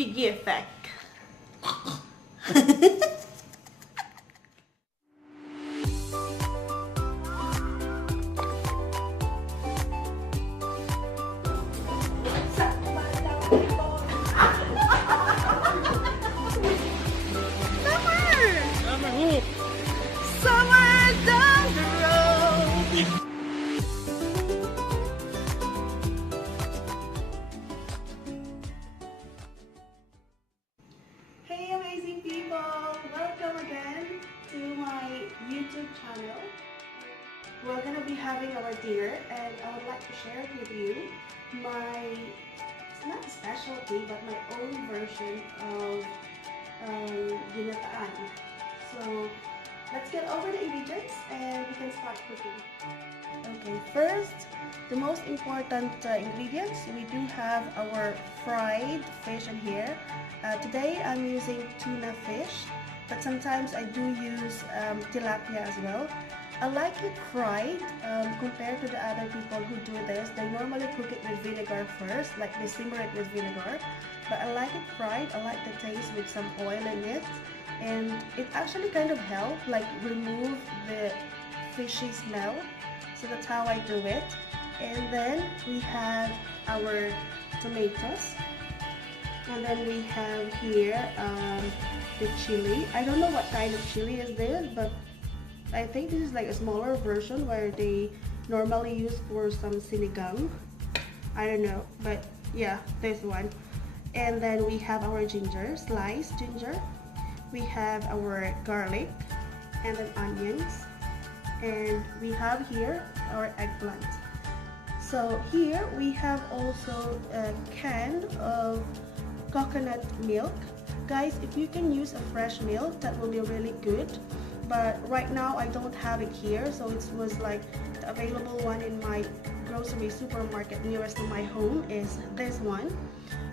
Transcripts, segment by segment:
piggy effect. Hey amazing people! Welcome again to my YouTube channel. We're gonna be having our dinner and I would like to share with you my, it's not a specialty, but my own version of Ginataang. So let's get over the ingredients and we can start cooking. Okay, first, the most important ingredients, we do have our fried fish in here. Today I'm using tuna fish, but sometimes I do use tilapia as well. I like it fried compared to the other people who do this. They normally cook it with vinegar first, like they simmer it with vinegar. But I like it fried. I like the taste with some oil in it. And it actually kind of helps, like remove the fishy smell. So that's how I do it. And then we have our tomatoes. And then we have here the chili. I don't know what kind of chili is this, but I think this is like a smaller version where they normally use for some sinigang. I don't know, but yeah, this one. And then we have our ginger, sliced ginger. We have our garlic and then onions. And we have here our eggplant. So here we have also a can of coconut milk. Guys, if you can use a fresh milk, that will be really good. But right now I don't have it here, so it was like the available one in my grocery supermarket nearest to my home is this one.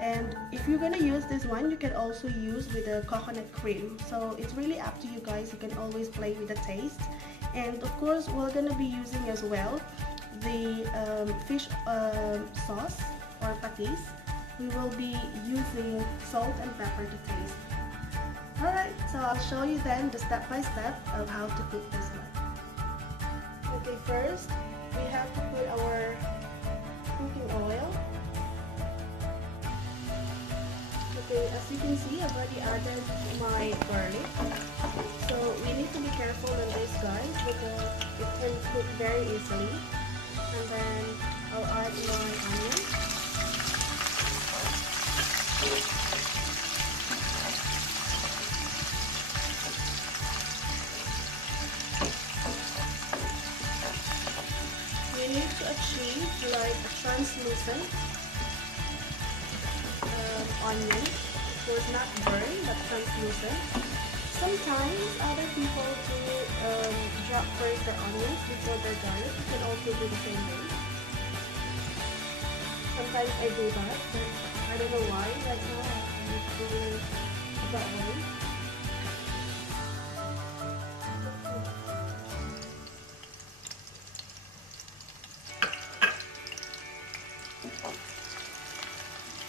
And if you're gonna use this one, you can also use with a coconut cream. So it's really up to you guys. You can always play with the taste. And of course, we're gonna be using as well the fish sauce or patis. We will be using salt and pepper to taste. Alright, so I'll show you then the step-by-step of how to cook this one. Okay, first we have to put our cooking oil. Okay, as you can see, I've already added my garlic. So we need to be careful on this, guys, because it can cook very easily. And then I'll add my onion. We need to achieve like a translucent onion. So it's not burned, but translucent. Sometimes other people do drop first their onions before their garlic. You can also do the same way. Sometimes I do that, but I don't know why. That's how I'm doing that way.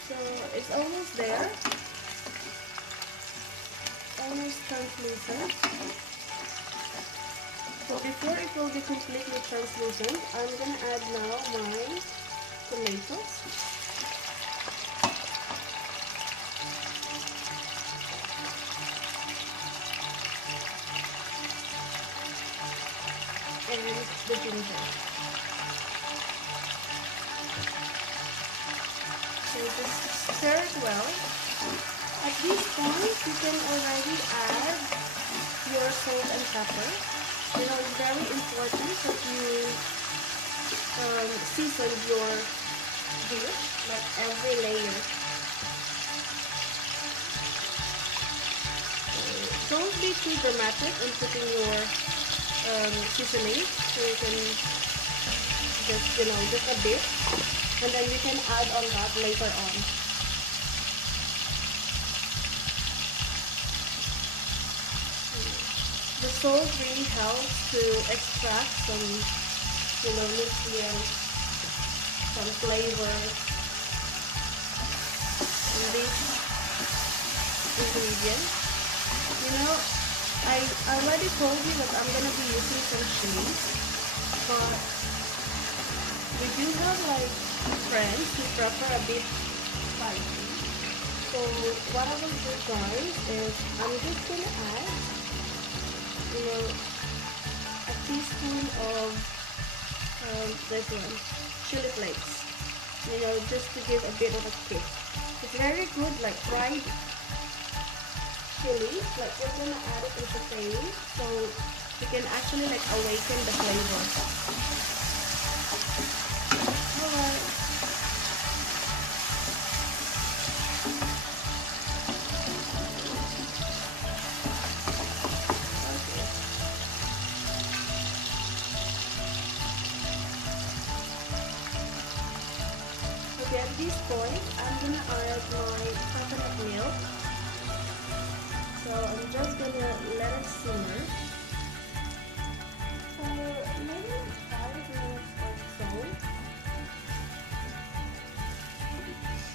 So it's almost there. Almost translucent. So before it will be completely translucent, I'm gonna add now my tomatoes. And the ginger. So just stir it well. At this point, you can already add your salt and pepper. You know, it's very important that you season your dish, like every layer. Don't be too dramatic in putting your seasoning, so you can just, you know, just a bit, and then you can add on that later on. The salt really helps to extract some, you know, nutrients, some flavor. And this ingredients. You know, I already told you that I'm gonna be using some chilies, but we do have like friends who prefer a bit spicy. So what I will do, guys, is I'm just gonna add, you know, a teaspoon of this one, chili flakes. You know, just to give a bit of a kick. It's very good, like fried chili. Like we're gonna add it in sauteing, so you can actually like awaken the flavor. Alright. Okay, at this point, I'm gonna add my coconut milk. So I'm just gonna let it simmer for maybe 5 minutes or so.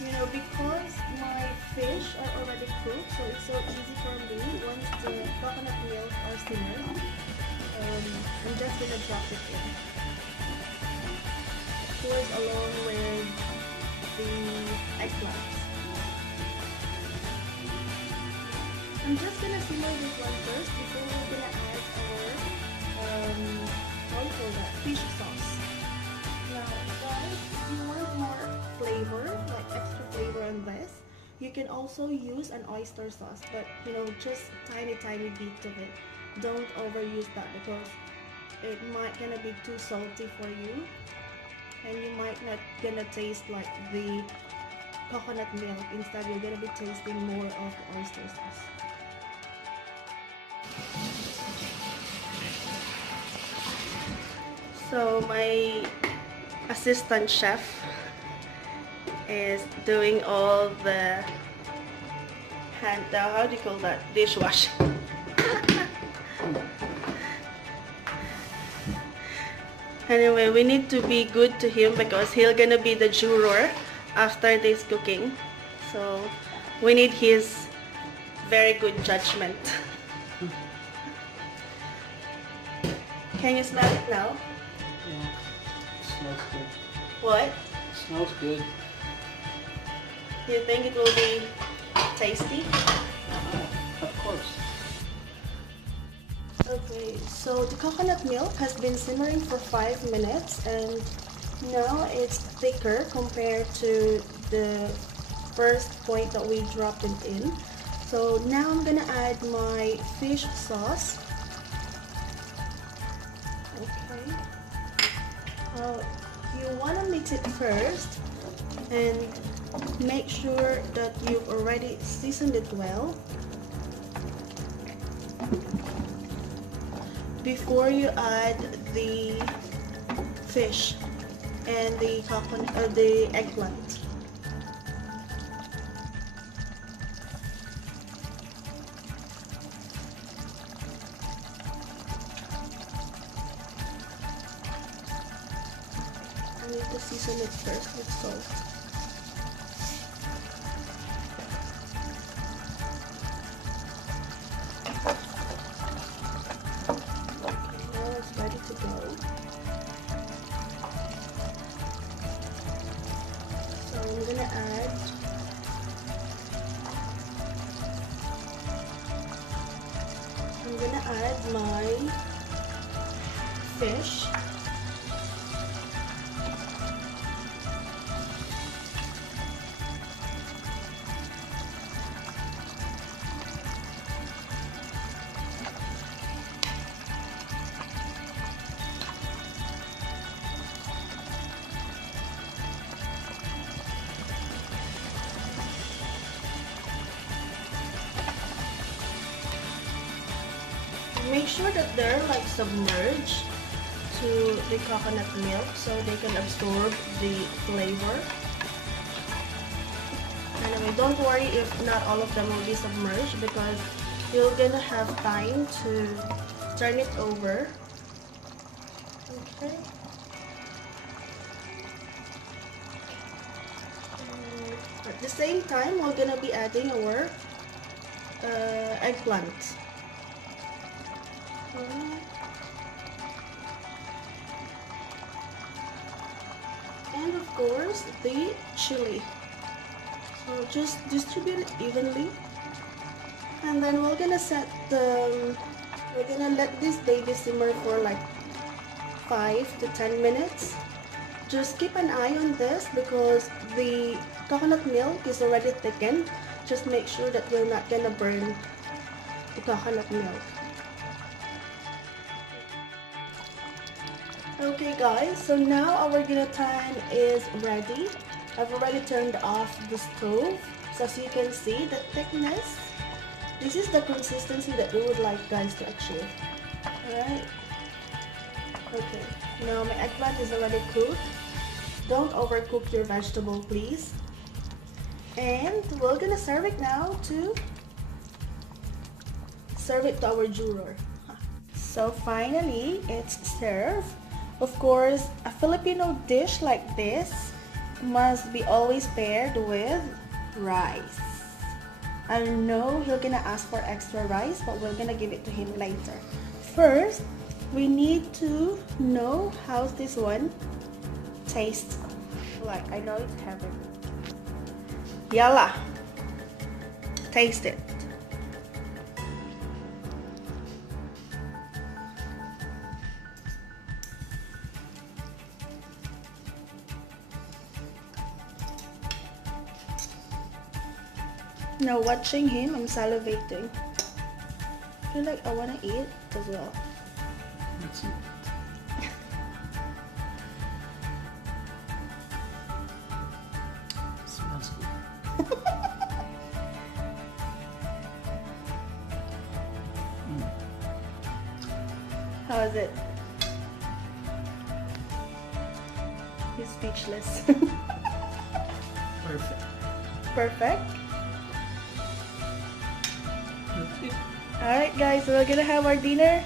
You know, because my fish are already cooked, so it's so easy for me once the coconut milk are simmered. I'm just gonna drop it in. Of course, along with the eggplant. I'm just gonna simmer this one first before we're gonna add our what do you call that? Fish sauce. Now guys, if you want more flavor, like extra flavor on this, you can also use an oyster sauce, but you know, just tiny bit of it. Don't overuse that because it might gonna be too salty for you, and you might not gonna taste like the coconut milk. Instead, you're gonna be tasting more of the oyster sauce. So my assistant chef is doing all the how do you call that, dishwashing. Anyway, we need to be good to him because he'll gonna be the juror after this cooking. So we need his very good judgment. Can you smell it now? Yeah, it smells good. What? It smells good. You think it will be tasty? Of course. Okay, so the coconut milk has been simmering for 5 minutes and now it's thicker compared to the first point that we dropped it in. So now I'm gonna add my fish sauce. Okay. You wanna mix it first and make sure that you've already seasoned it well before you add the fish and the coconut or the eggplant. I need to season it first with salt. I'm gonna add my fish. Make sure that they're like submerged to the coconut milk so they can absorb the flavor. Anyway, don't worry if not all of them will be submerged because you're gonna have time to turn it over. Okay. At the same time, we're gonna be adding our eggplant. And of course the chili. So just distribute it evenly, and then we're gonna let this baby simmer for like 5 to 10 minutes. Just keep an eye on this because the coconut milk is already thickened. Just make sure that we're not gonna burn the coconut milk. Okay guys, so now our ginataang is ready. I've already turned off the stove. So as you can see, the thickness, this is the consistency that we would like guys to achieve. Alright. Okay, now my eggplant is already cooked. Don't overcook your vegetable, please. And we're gonna serve it now to our juror. So finally, it's served. Of course, a Filipino dish like this must be always paired with rice. I know you're gonna ask for extra rice, but we're gonna give it to him later. First, we need to know how this one tastes like. I know it's heaven. Yalla, taste it. Now watching him, I'm salivating. I feel like I want to eat as well. Let's eat. Smells good. How is it? He's speechless. Perfect. Perfect. That's it. Alright guys, so we're gonna have our dinner.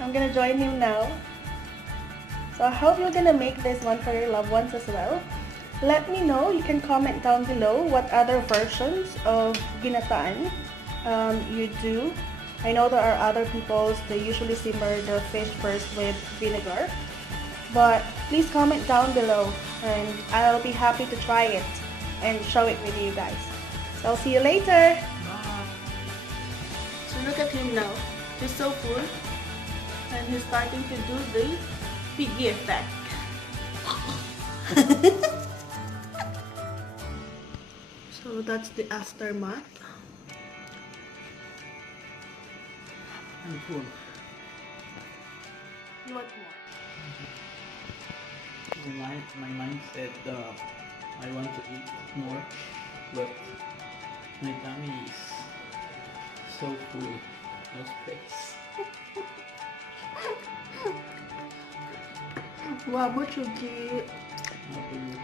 I'm gonna join him now. So I hope you're gonna make this one for your loved ones as well. Let me know. You can comment down below what other versions of ginataang you do. I know there are other people, they usually simmer their fish first with vinegar. But please comment down below and I'll be happy to try it and show it with you guys. So I'll see you later. So look at him now. He's so full and he's starting to do the piggy effect. So that's the aftermath. I'm full. You want more? My mind said I want to eat more, but my tummy is so full. No space. Wow, what you get? How do you